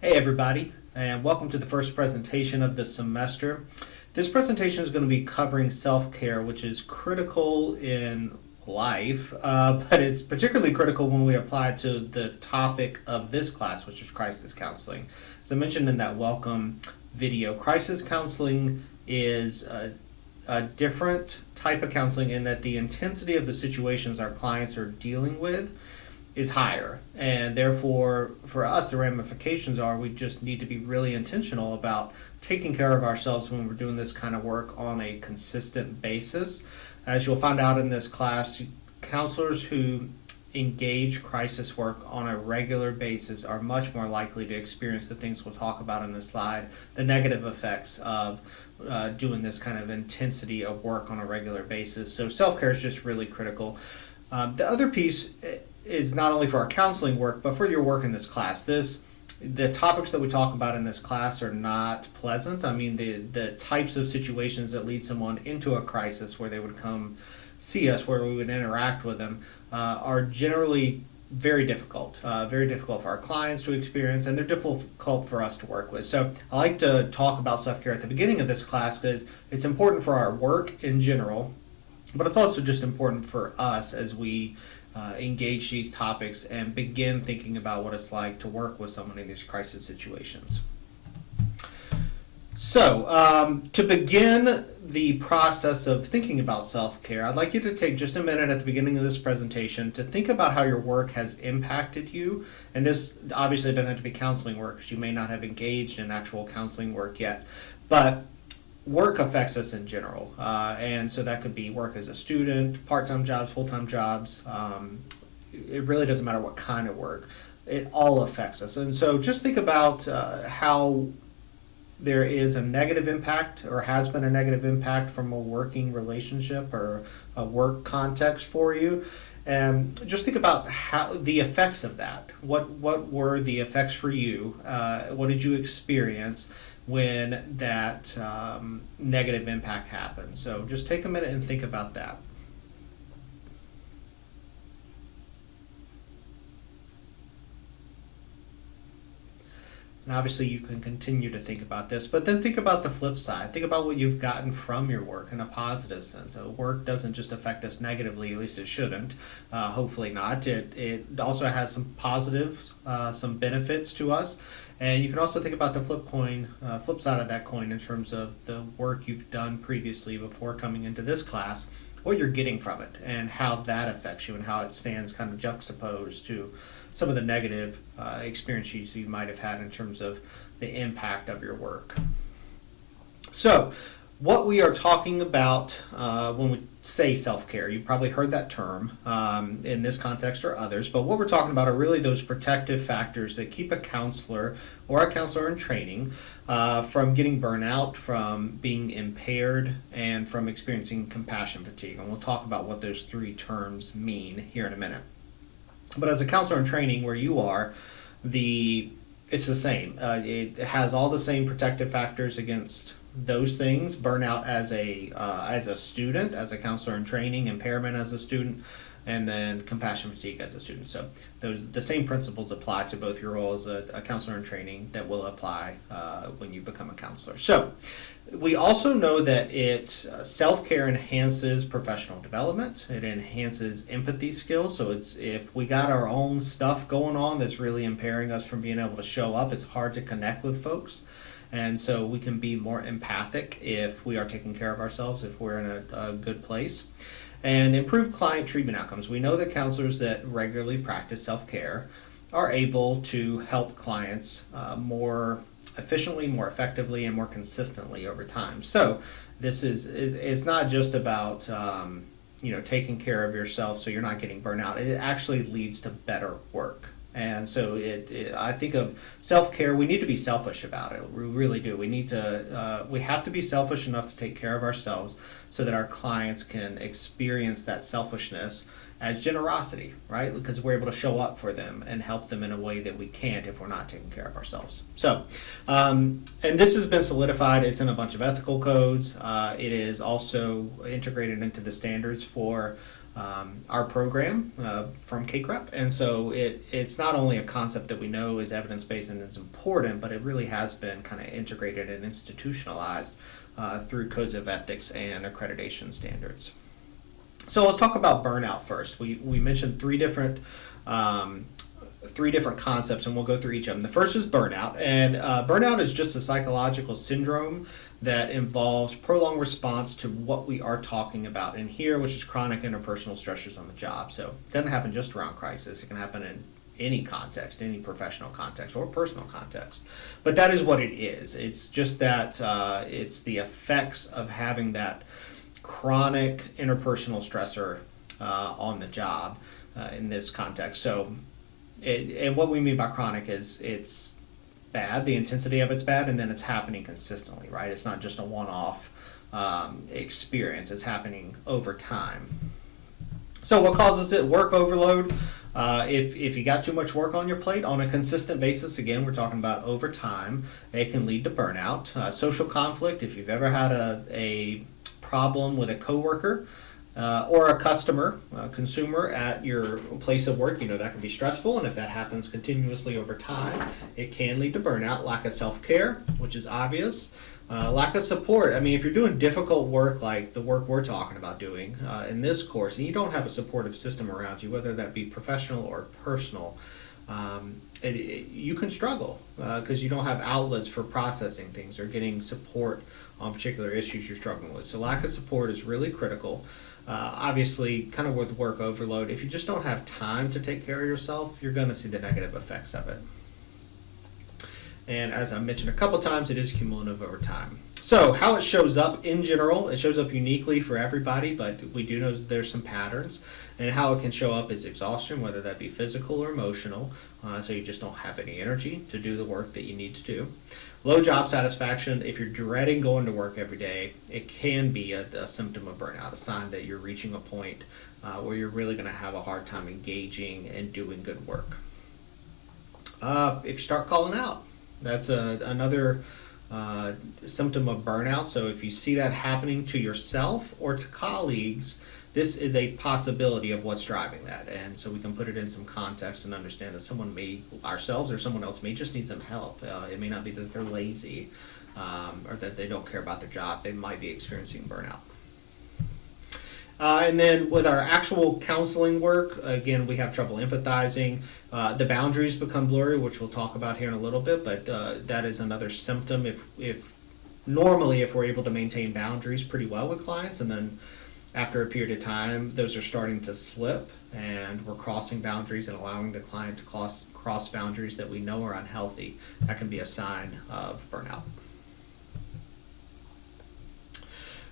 Hey everybody, and welcome to the first presentation of the semester. This presentation is going to be covering self-care, which is critical in life, but it's particularly critical when we apply it to the topic of this class, which is crisis counseling. As I mentioned in that welcome video, crisis counseling is a different type of counseling in that the intensity of the situations our clients are dealing with is higher, and therefore for us the ramifications are we just need to be really intentional about taking care of ourselves when we're doing this kind of work on a consistent basis. As you'll find out in this class, counselors who engage crisis work on a regular basis are much more likely to experience the things we'll talk about in this slide, the negative effects of doing this kind of intensity of work on a regular basis. So self-care is just really critical. The other piece is not only for our counseling work, but for your work in this class. The topics that we talk about in this class are not pleasant. I mean, the types of situations that lead someone into a crisis where they would come see us, where we would interact with them, are generally very difficult for our clients to experience, and they're difficult for us to work with. So I like to talk about self-care at the beginning of this class because it's important for our work in general, but it's also just important for us as we engage these topics and begin thinking about what it's like to work with someone in these crisis situations. So, to begin the process of thinking about self-care, I'd like you to take just a minute at the beginning of this presentation to think about how your work has impacted you. And this obviously doesn't have to be counseling work because you may not have engaged in actual counseling work yet. But work affects us in general, and so that could be work as a student, part-time jobs, full-time jobs. It really doesn't matter what kind of work. It all affects us. And so just think about how there is a negative impact or has been a negative impact from a working relationship or a work context for you. And just think about how the effects of that. What were the effects for you? What did you experience when that negative impact happens? So just take a minute and think about that. And obviously you can continue to think about this, but then think about the flip side. Think about what you've gotten from your work in a positive sense. So work doesn't just affect us negatively, at least it shouldn't. Hopefully not. It also has some positives, some benefits to us. And you can also think about the flip side of that coin in terms of the work you've done previously before coming into this class, what you're getting from it, and how that affects you and how it stands kind of juxtaposed to some of the negative experiences you might have had in terms of the impact of your work. So, what we are talking about when we say self-care, you probably heard that term in this context or others, but what we're talking about are really those protective factors that keep a counselor or a counselor in training from getting burnout, from being impaired, and from experiencing compassion fatigue. And we'll talk about what those three terms mean here in a minute. But as a counselor in training where you are, it's the same. It has all the same protective factors against those things: burnout as a student, as a counselor in training, impairment as a student, and then compassion fatigue as a student. So the same principles apply to both your role as a counselor in training that will apply when you become a counselor. So we also know that self-care enhances professional development. It enhances empathy skills. So if we got our own stuff going on that's really impairing us from being able to show up, it's hard to connect with folks. And so we can be more empathic if we are taking care of ourselves, if we're in a good place. And improve client treatment outcomes. We know that counselors that regularly practice self-care are able to help clients more efficiently, more effectively, and more consistently over time. So it's not just about taking care of yourself so you're not getting burnout. It actually leads to better work. And so I think of self-care, we need to be selfish about it. We really do. We have to be selfish enough to take care of ourselves so that our clients can experience that selfishness as generosity, right? Because we're able to show up for them and help them in a way that we can't if we're not taking care of ourselves. So, and this has been solidified. It's in a bunch of ethical codes. It is also integrated into the standards for our program from CACREP. And so it's not only a concept that we know is evidence-based and is important, but it really has been kind of integrated and institutionalized through codes of ethics and accreditation standards. So let's talk about burnout first. We mentioned three different concepts, and we'll go through each of them. The first is burnout, and burnout is just a psychological syndrome that involves prolonged response to what we are talking about in here, which is chronic interpersonal stressors on the job. So it doesn't happen just around crisis. It can happen in any context, any professional context or personal context. But that is what it is. It's just that it's the effects of having that chronic interpersonal stressor on the job in this context. So and what we mean by chronic is it's bad, the intensity of it's bad, and then it's happening consistently, right? It's not just a one-off experience. It's happening over time. So what causes it? Work overload. If you got too much work on your plate on a consistent basis, again, we're talking about over time, it can lead to burnout. Social conflict, if you've ever had a problem with a coworker, or a customer, consumer at your place of work, that can be stressful, and if that happens continuously over time, it can lead to burnout. Lack of self-care, which is obvious. Lack of support. I mean, if you're doing difficult work like the work we're talking about doing in this course, and you don't have a supportive system around you, whether that be professional or personal, you can struggle because you don't have outlets for processing things or getting support on particular issues you're struggling with. So lack of support is really critical. Obviously, kind of with work overload, if you just don't have time to take care of yourself, you're going to see the negative effects of it. And as I mentioned a couple times, it is cumulative over time. So how it shows up in general, it shows up uniquely for everybody, but we do know there's some patterns. And how it can show up is exhaustion, whether that be physical or emotional. So you just don't have any energy to do the work that you need to do. Low job satisfaction. If you're dreading going to work every day, it can be a symptom of burnout, a sign that you're reaching a point where you're really going to have a hard time engaging and doing good work. If you start calling out, that's another symptom of burnout. So if you see that happening to yourself or to colleagues, this is a possibility of what's driving that. And so we can put it in some context and understand that ourselves or someone else may just need some help. It may not be that they're lazy or that they don't care about their job. They might be experiencing burnout. And then with our actual counseling work, again, we have trouble empathizing. The boundaries become blurry, which we'll talk about here in a little bit, but that is another symptom. If we're able to maintain boundaries pretty well with clients, and then after a period of time, those are starting to slip, and we're crossing boundaries and allowing the client to cross boundaries that we know are unhealthy, that can be a sign of burnout.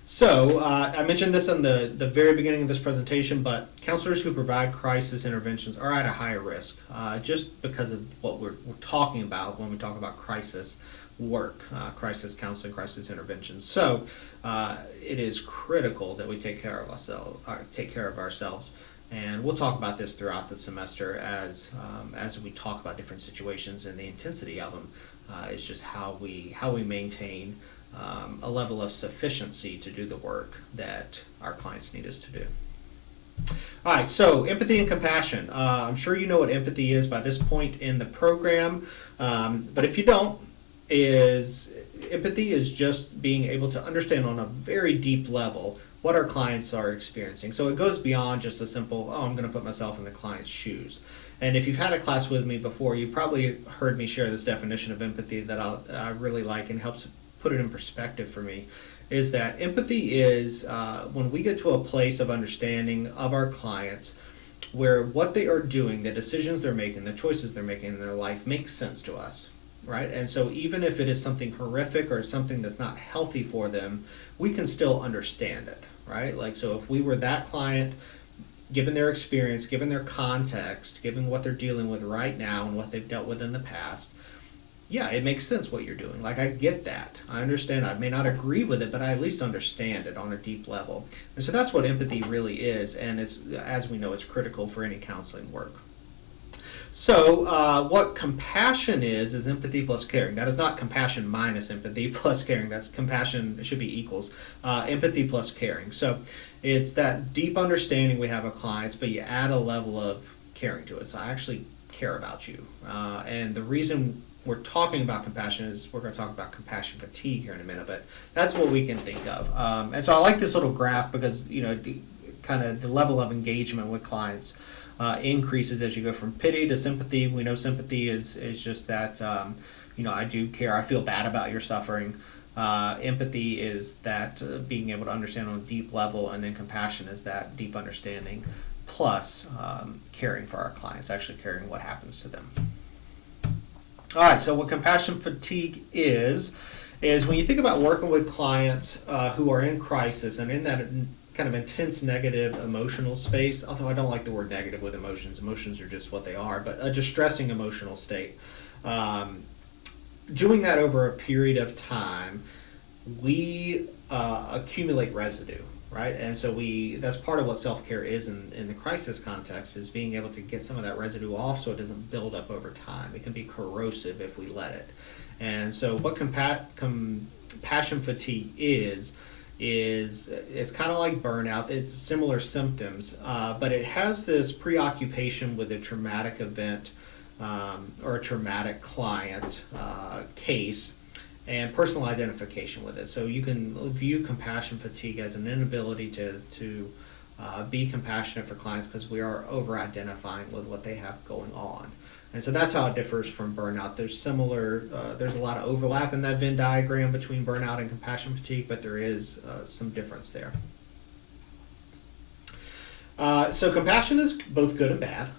So I mentioned this in the very beginning of this presentation, but counselors who provide crisis interventions are at a higher risk just because of what we're talking about when we talk about crisis work, crisis counseling, crisis intervention. So it is critical that we take care of ourselves, and we'll talk about this throughout the semester as we talk about different situations and the intensity of them. It's just how we maintain a level of sufficiency to do the work that our clients need us to do. All right, so empathy and compassion. I'm sure you know what empathy is by this point in the program, but if you don't, empathy is just being able to understand on a very deep level what our clients are experiencing. So it goes beyond just a simple, I'm going to put myself in the client's shoes. And if you've had a class with me before, you probably heard me share this definition of empathy that I really like and helps put it in perspective for me, is that empathy is when we get to a place of understanding of our clients where what they are doing, the decisions they're making, the choices they're making in their life makes sense to us, right? And so even if it is something horrific or something that's not healthy for them, we can still understand it, right? Like, so if we were that client, given their experience, given their context, given what they're dealing with right now and what they've dealt with in the past, yeah, it makes sense what you're doing. Like, I get that. I understand. I may not agree with it, but I at least understand it on a deep level. And so that's what empathy really is, and it's, as we know, it's critical for any counseling work. So, what compassion is empathy plus caring. That is not compassion minus empathy plus caring. That's compassion, it should be equals. Empathy plus caring. So, it's that deep understanding we have of clients, but you add a level of caring to it. So, I actually care about you. And the reason we're talking about compassion is we're going to talk about compassion fatigue here in a minute, but that's what we can think of. And so, I like this little graph because, kind of the level of engagement with clients increases as you go from pity to sympathy. We know sympathy is just that, I do care, I feel bad about your suffering. Empathy is that being able to understand on a deep level, and then compassion is that deep understanding plus caring for our clients, actually caring what happens to them. All right, so what compassion fatigue is when you think about working with clients who are in crisis and in that kind of intense negative emotional space, although I don't like the word negative with emotions. Emotions are just what they are, but a distressing emotional state. Doing that over a period of time, we accumulate residue, right? And so that's part of what self-care is in the crisis context, is being able to get some of that residue off so it doesn't build up over time. It can be corrosive if we let it. And so what compassion fatigue is it's kind of like burnout. It's similar symptoms, but it has this preoccupation with a traumatic event or a traumatic client case and personal identification with it. So you can view compassion fatigue as an inability to be compassionate for clients because we are over-identifying with what they have going on. And so that's how it differs from burnout. There's a lot of overlap in that Venn diagram between burnout and compassion fatigue, but there is some difference there. So compassion is both good and bad.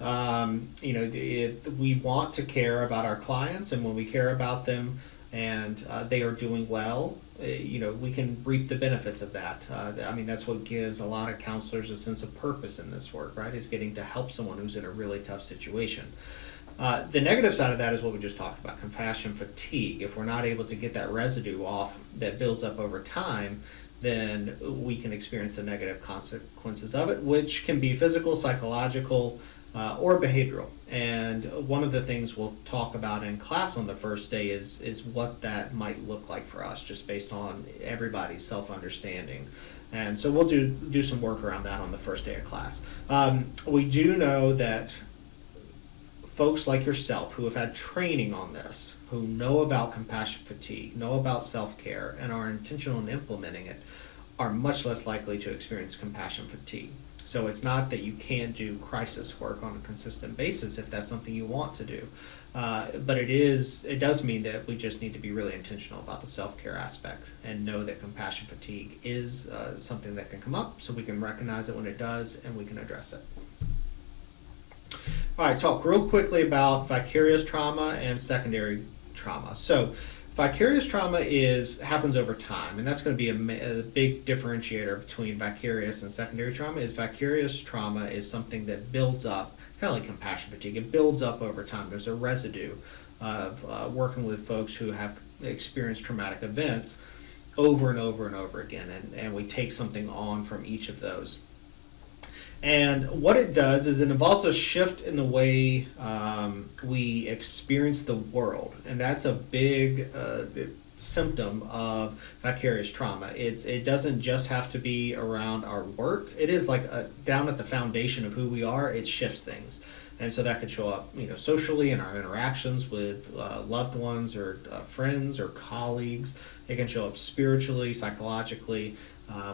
We want to care about our clients, and when we care about them and they are doing well, we can reap the benefits of that. That's what gives a lot of counselors a sense of purpose in this work, right? Is getting to help someone who's in a really tough situation. The negative side of that is what we just talked about, compassion fatigue. If we're not able to get that residue off that builds up over time, then we can experience the negative consequences of it, which can be physical, psychological, or behavioral. And one of the things we'll talk about in class on the first day is what that might look like for us, just based on everybody's self-understanding. And so we'll do some work around that on the first day of class. We do know that folks like yourself who have had training on this, who know about compassion fatigue, know about self-care, and are intentional in implementing it, are much less likely to experience compassion fatigue. So it's not that you can't do crisis work on a consistent basis if that's something you want to do. But it does mean that we just need to be really intentional about the self-care aspect and know that compassion fatigue is something that can come up, so we can recognize it when it does and we can address it. All right, talk real quickly about vicarious trauma and secondary trauma. So vicarious trauma happens over time, and that's going to be a big differentiator between vicarious and secondary trauma. Vicarious trauma is something that builds up, kind of like compassion fatigue. It builds up over time. There's a residue of working with folks who have experienced traumatic events over and over and over again, and we take something on from each of those. And what it does is it involves a shift in the way we experience the world. And that's a big symptom of vicarious trauma. It doesn't just have to be around our work. It is like down at the foundation of who we are, it shifts things. And so that could show up, socially in our interactions with loved ones or friends or colleagues. It can show up spiritually, psychologically.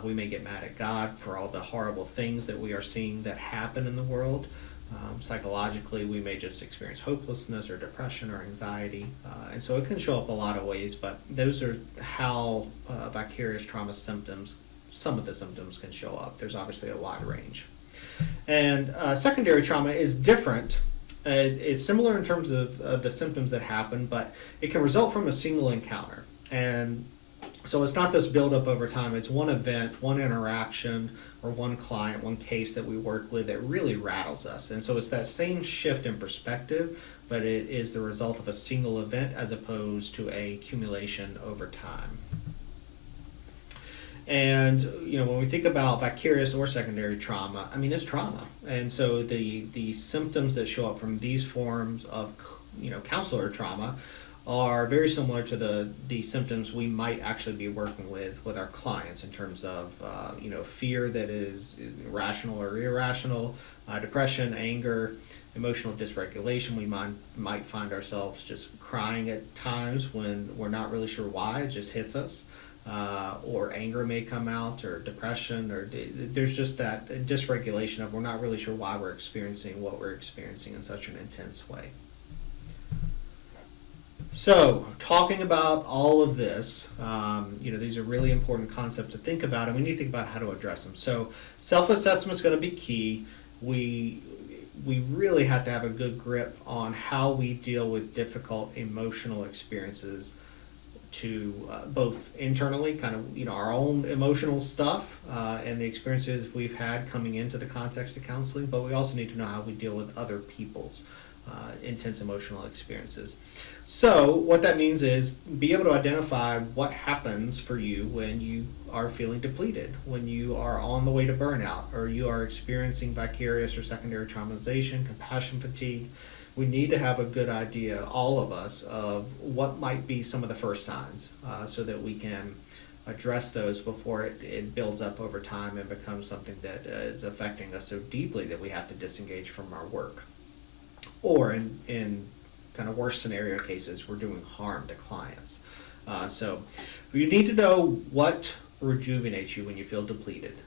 We may get mad at God for all the horrible things that we are seeing that happen in the world. Psychologically, we may just experience hopelessness or depression or anxiety. And so it can show up a lot of ways, but those are how vicarious trauma symptoms, some of the symptoms can show up. There's obviously a wide range. And secondary trauma is different. It's similar in terms of the symptoms that happen, but it can result from a single encounter. And so it's not this buildup over time. It's one event, one interaction, or one client, one case that we work with that really rattles us. And so it's that same shift in perspective, but it is the result of a single event as opposed to a accumulation over time. And when we think about vicarious or secondary trauma, I mean it's trauma, and so the symptoms that show up from these forms of counselor trauma are very similar to the symptoms we might actually be working with our clients in terms of fear that is rational or irrational, depression, anger, emotional dysregulation. We might find ourselves just crying at times when we're not really sure why. It just hits us. Or anger may come out, or depression, or there's just that dysregulation of we're not really sure why we're experiencing what we're experiencing in such an intense way. So, talking about all of this, these are really important concepts to think about, and we need to think about how to address them. So, self-assessment is going to be key. We really have to have a good grip on how we deal with difficult emotional experiences, to both internally, kind of our own emotional stuff and the experiences we've had coming into the context of counseling, but we also need to know how we deal with other people's intense emotional experiences. So what that means is be able to identify what happens for you when you are feeling depleted, when you are on the way to burnout, or you are experiencing vicarious or secondary traumatization, compassion fatigue. We need to have a good idea, all of us, of what might be some of the first signs so that we can address those before it builds up over time and becomes something that is affecting us so deeply that we have to disengage from our work. Or in kind of worst scenario cases, we're doing harm to clients. So you need to know what rejuvenates you when you feel depleted.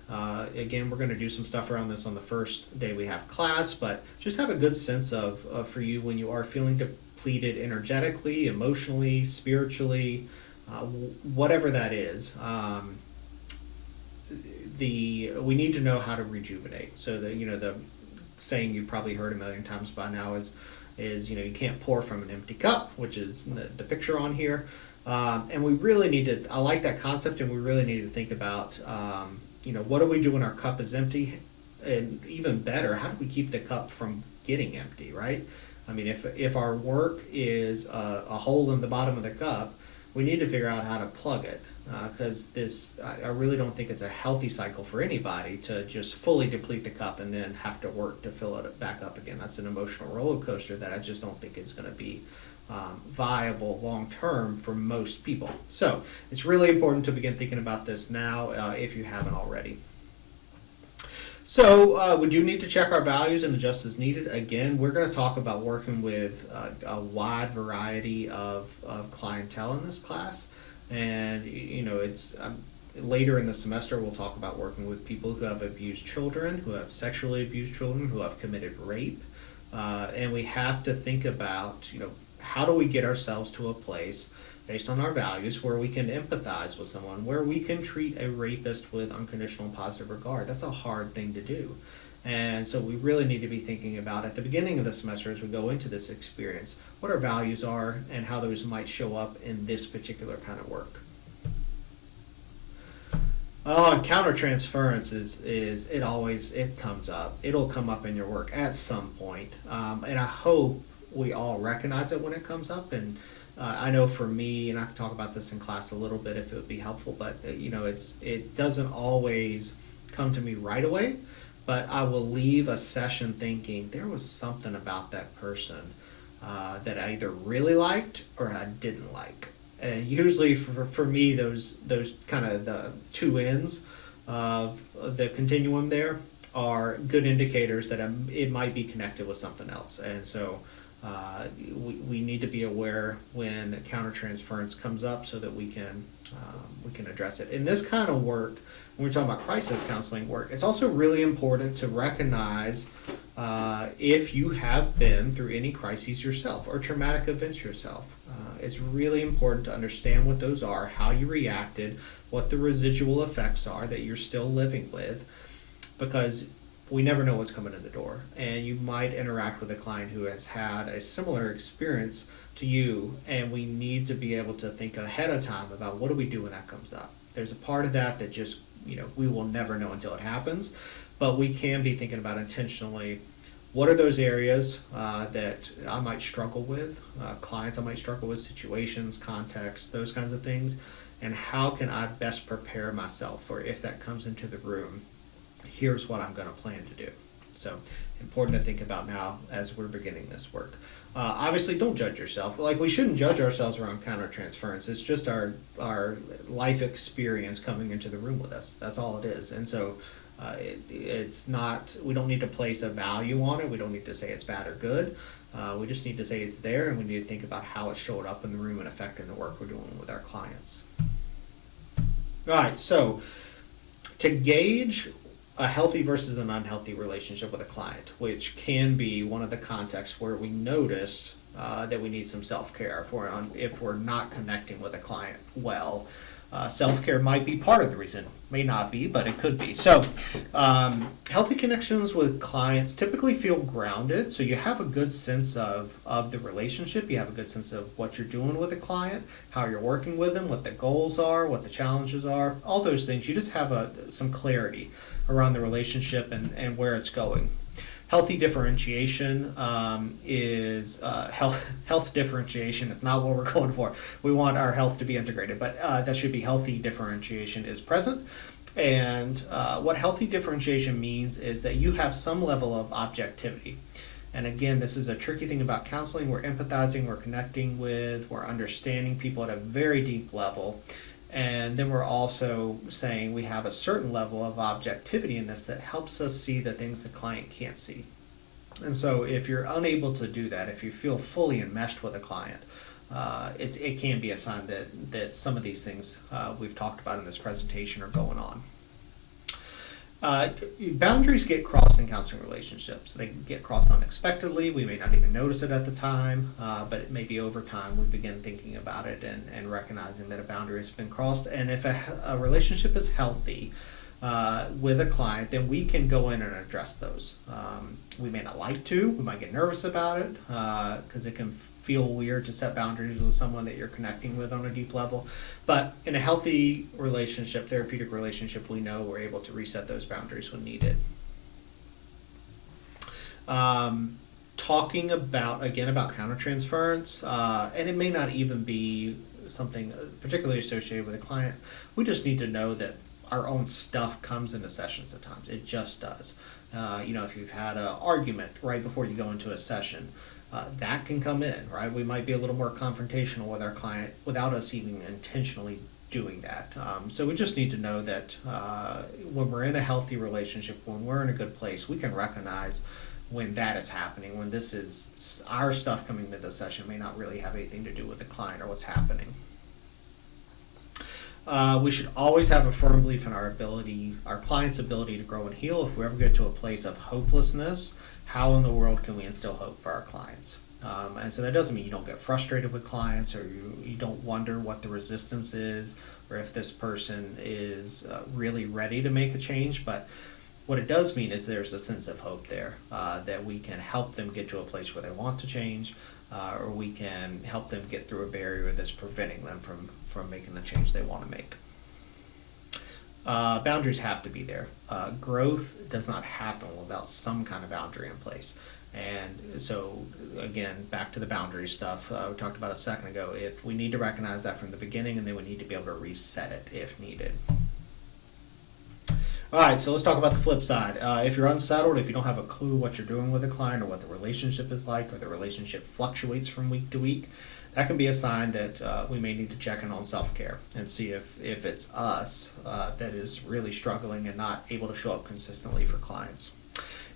Again, we're going to do some stuff around this on the first day we have class, but just have a good sense of for you when you are feeling depleted energetically, emotionally, spiritually, whatever that is. We need to know how to rejuvenate. So the saying you've probably heard a million times by now is you can't pour from an empty cup, which is the picture on here. And we really need to, I like that concept, and we really need to think about, what do we do when our cup is empty? And even better, how do we keep the cup from getting empty, right? I mean, if our work is a hole in the bottom of the cup, we need to figure out how to plug it. Because I really don't think it's a healthy cycle for anybody to just fully deplete the cup and then have to work to fill it back up again. That's an emotional roller coaster that I just don't think is going to be viable long term for most people. So it's really important to begin thinking about this now if you haven't already. So we do need to check our values and adjust as needed. Again, we're going to talk about working with a wide variety of clientele in this class. And it's later in the semester we'll talk about working with people who have abused children, who have sexually abused children, who have committed rape, and we have to think about how do we get ourselves to a place based on our values where we can empathize with someone, where we can treat a rapist with unconditional and positive regard. That's a hard thing to do. And so we really need to be thinking about at the beginning of the semester as we go into this experience, what our values are and how those might show up in this particular kind of work. And countertransference is it comes up. It'll come up in your work at some point. And I hope we all recognize it when it comes up. And I know for me, and I can talk about this in class a little bit if it would be helpful, but it doesn't always come to me right away. But I will leave a session thinking there was something about that person that I either really liked or I didn't like. And usually for me, those kind of the two ends of the continuum there are good indicators that it might be connected with something else. And so we need to be aware when countertransference comes up so that we can address it. In this kind of work, when we're talking about crisis counseling work, it's also really important to recognize if you have been through any crises yourself or traumatic events yourself. It's really important to understand what those are, how you reacted, what the residual effects are that you're still living with, because we never know what's coming in the door. And you might interact with a client who has had a similar experience to you, and we need to be able to think ahead of time about what do we do when that comes up. There's a part of that just we will never know until it happens, but we can be thinking about intentionally what are those areas that I might struggle with, clients I might struggle with, situations, contexts, those kinds of things, and how can I best prepare myself for if that comes into the room. Here's what I'm going to plan to do. So important to think about now as we're beginning this work. Obviously, don't judge yourself. Like, we shouldn't judge ourselves around countertransference. It's just our life experience coming into the room with us. That's all it is. And so it's not, we don't need to place a value on it. We don't need to say it's bad or good. We just need to say it's there, and we need to think about how it showed up in the room and affecting the work we're doing with our clients. All right, so to gauge a healthy versus an unhealthy relationship with a client, which can be one of the contexts where we notice that we need some self-care if we're not connecting with a client well. Self-care might be part of the reason, may not be, but it could be. So healthy connections with clients typically feel grounded, so you have a good sense of the relationship, you have a good sense of what you're doing with a client, how you're working with them, what the goals are, what the challenges are, all those things. You just have some clarity around the relationship and where it's going. Healthy differentiation is health differentiation is not what we're going for. We want our health to be integrated, but that should be healthy differentiation is present. And what healthy differentiation means is that you have some level of objectivity. And again, this is a tricky thing about counseling. We're empathizing, we're connecting with, we're understanding people at a very deep level. And then we're also saying we have a certain level of objectivity in this that helps us see the things the client can't see. And so if you're unable to do that, if you feel fully enmeshed with a client, it can be a sign that some of these things we've talked about in this presentation are going on. Boundaries get crossed in counseling relationships. They get crossed unexpectedly. We may not even notice it at the time, but it may be over time we begin thinking about it and recognizing that a boundary has been crossed. And if a relationship is healthy with a client, then we can go in and address those. We may not like to. We might get nervous about it because it can feel weird to set boundaries with someone that you're connecting with on a deep level. But in a healthy relationship, therapeutic relationship, we know we're able to reset those boundaries when needed. Talking about countertransference, and it may not even be something particularly associated with a client. We just need to know that our own stuff comes into sessions at times. It just does. If you've had an argument right before you go into a session, that can come in, right? We might be a little more confrontational with our client without us even intentionally doing that. So we just need to know that when we're in a healthy relationship, when we're in a good place, we can recognize when that is happening, when this is our stuff coming into the session may not really have anything to do with the client or what's happening. We should always have a firm belief in our client's ability to grow and heal. If we ever get to a place of hopelessness, how in the world can we instill hope for our clients? And so that doesn't mean you don't get frustrated with clients or you don't wonder what the resistance is or if this person is really ready to make a change. But what it does mean is there's a sense of hope there, that we can help them get to a place where they want to change, or we can help them get through a barrier that's preventing them from making the change they want to make. Boundaries have to be there. Growth does not happen without some kind of boundary in place. And so, again, back to the boundary stuff we talked about a second ago. If we need to recognize that from the beginning, and then we need to be able to reset it if needed. All right, so let's talk about the flip side. If you're unsettled, if you don't have a clue what you're doing with a client or what the relationship is like, or the relationship fluctuates from week to week, that can be a sign that we may need to check in on self-care and see if it's us that is really struggling and not able to show up consistently for clients.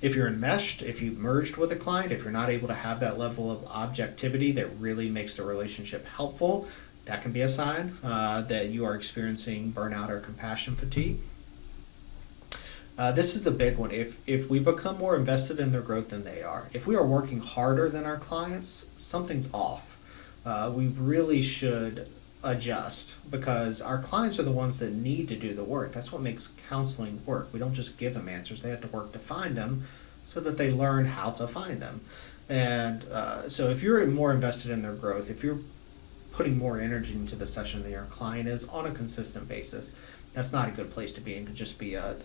If you're enmeshed, if you've merged with a client, if you're not able to have that level of objectivity that really makes the relationship helpful, that can be a sign that you are experiencing burnout or compassion fatigue. This is the big one. If we become more invested in their growth than they are, if we are working harder than our clients, something's off. We really should adjust because our clients are the ones that need to do the work. That's what makes counseling work. We don't just give them answers. They have to work to find them so that they learn how to find them. And so if you're more invested in their growth, if you're putting more energy into the session than your client is on a consistent basis, that's not a good place to be and could just be an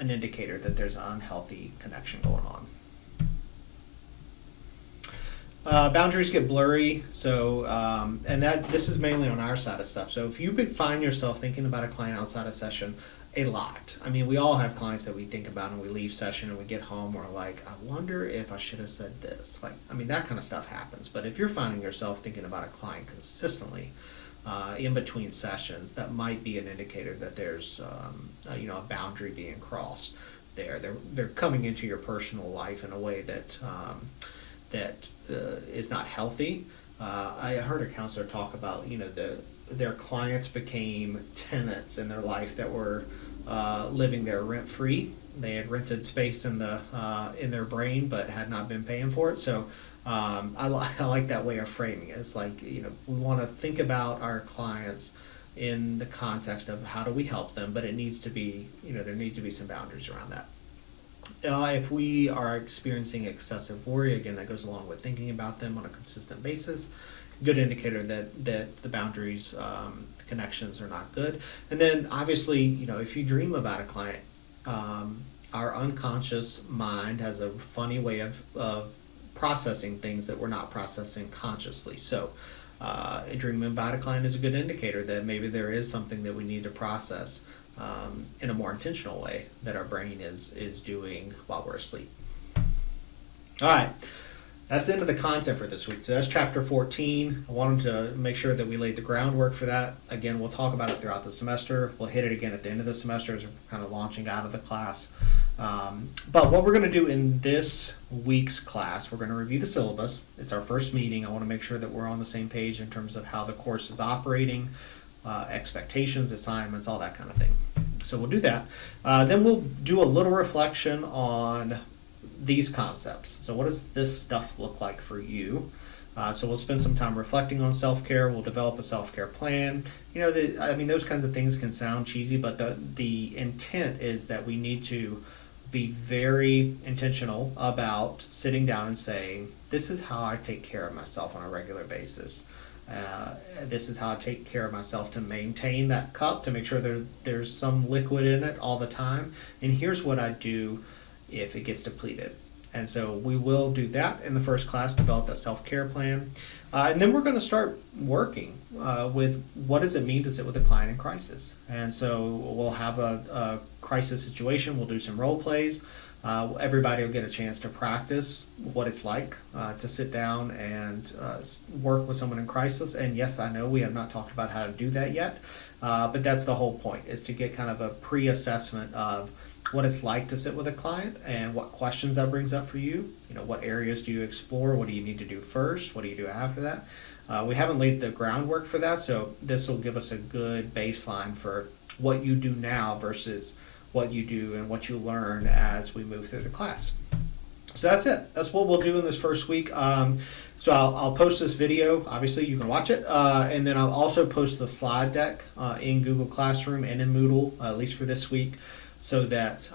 indicator that there's an unhealthy connection going Boundaries get blurry, so and that this is mainly on our side of stuff. So if you find yourself thinking about a client outside of session a lot, I mean, we all have clients that we think about and we leave session and we get home, we're like, I wonder if I should have said this. Like, I mean, that kind of stuff happens. But if you're finding yourself thinking about a client consistently in between sessions, that might be an indicator that there's a boundary being crossed there. They're coming into your personal life in a way that is not healthy. I heard a counselor talk about their clients became tenants in their life that were living there rent free. They had rented space in their brain, but had not been paying for it. So I like that way of framing it. It's like we want to think about our clients in the context of how do we help them, but it needs to be there needs to be some boundaries around that. If we are experiencing excessive worry, again, that goes along with thinking about them on a consistent basis. Good indicator that the boundaries, connections are not good. And then obviously, if you dream about a client, our unconscious mind has a funny way of processing things that we're not processing consciously. So dreaming about a client is a good indicator that maybe there is something that we need to process in a more intentional way that our brain is doing while we're asleep. All right, that's the end of the content for this week. So that's chapter 14. I wanted to make sure that we laid the groundwork for that. Again, we'll talk about it throughout the semester. We'll hit it again at the end of the semester as we're kind of launching out of the class. But what we're going to do in this week's class, we're going to review the syllabus. It's our first meeting. I want to make sure that we're on the same page in terms of how the course is operating, expectations, assignments, all that kind of thing. So we'll do that. Then we'll do a little reflection on these concepts. So what does this stuff look like for you? So we'll spend some time reflecting on self-care. We'll develop a self-care plan. Those kinds of things can sound cheesy, but the intent is that we need to be very intentional about sitting down and saying, this is how I take care of myself on a regular basis. This is how I take care of myself to maintain that cup, to make sure there's some liquid in it all the time. And here's what I do if it gets depleted. And so we will do that in the first class, develop that self-care plan. And then we're going to start working with what does it mean to sit with a client in crisis. And so we'll have a crisis situation. We'll do some role plays. Everybody will get a chance to practice what it's like to sit down and work with someone in crisis. And yes, I know we have not talked about how to do that yet, but that's the whole point, is to get kind of a pre-assessment of what it's like to sit with a client and what questions that brings up for you. What areas do you explore? What do you need to do first? What do you do after that? We haven't laid the groundwork for that, so this will give us a good baseline for what you do now versus what you do and what you learn as we move through the class. So that's it. That's what we'll do in this first week. So I'll post this video. Obviously, you can watch it. And then I'll also post the slide deck in Google Classroom and in Moodle, at least for this week, so that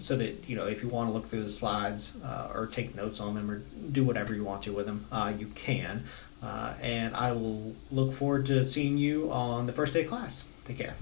if you want to look through the slides or take notes on them or do whatever you want to with them, you can. And I will look forward to seeing you on the first day of class. Take care.